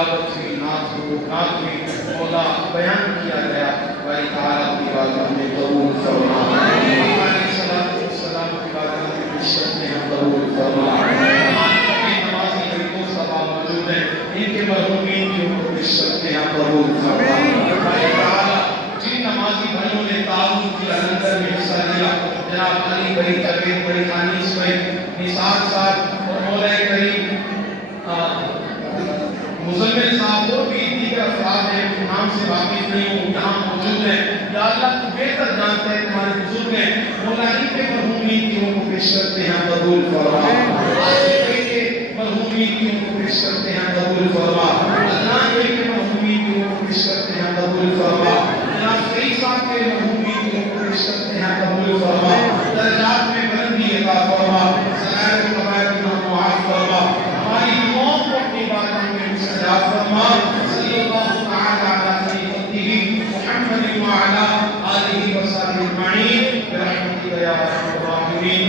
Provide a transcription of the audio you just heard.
तिलावत हुई, नात हुई, मौला बयान किया गया, भाई ताला की बात हमने कबूल फरमा। हमारे सलाम की बात हमने इज्जत में हम कबूल फरमा। हमारे नमाज़ी भाई को सवाब मौजूद है, इनके मरहूमीन की उनको इज्जत में हम कबूल फरमा। भाई ताला जिन नमाज़ी भाइयों ने ताउन की लंगर में हिस्सा लिया, जनाब अली भाई, जवेद भाई, अनीस भाई, निसार साहब और मौला करीम मुज़म्मिल साहब और भी दीगर अफराद हैं, नाम से वाकिफ नहीं हूँ, यहाँ मौजूद हैं। या अल्लाह तू बेहतर जानता है, तुम्हारे बुजुर्ग हैं, मौला इनके मरहूमीन की उनको पेश करते हैं कबूल फरमा। आसिफ के मरहूमीन की उनको पेश करते हैं कबूल फरमा। अदनान भाई के मरहूमीन की उनको पेश करते हैं कबूल फरमा। जनाब सईद साहब के मरहूमीन की उनको पेश करते हैं कबूल फरमा। दर्जात में बुलंदी अता फरमा, सगायर व कबायर गुनाह माफ फरमा, हमारी दुआओं को अपनी बातों में मुस्तजा फरमा। सल्लल्लाहु तआला अला सय्यिदिही मुहम्मद व अला आलिहि व सहबिहि अजमईन बिरहमतिका या अरहमर राहिमीन।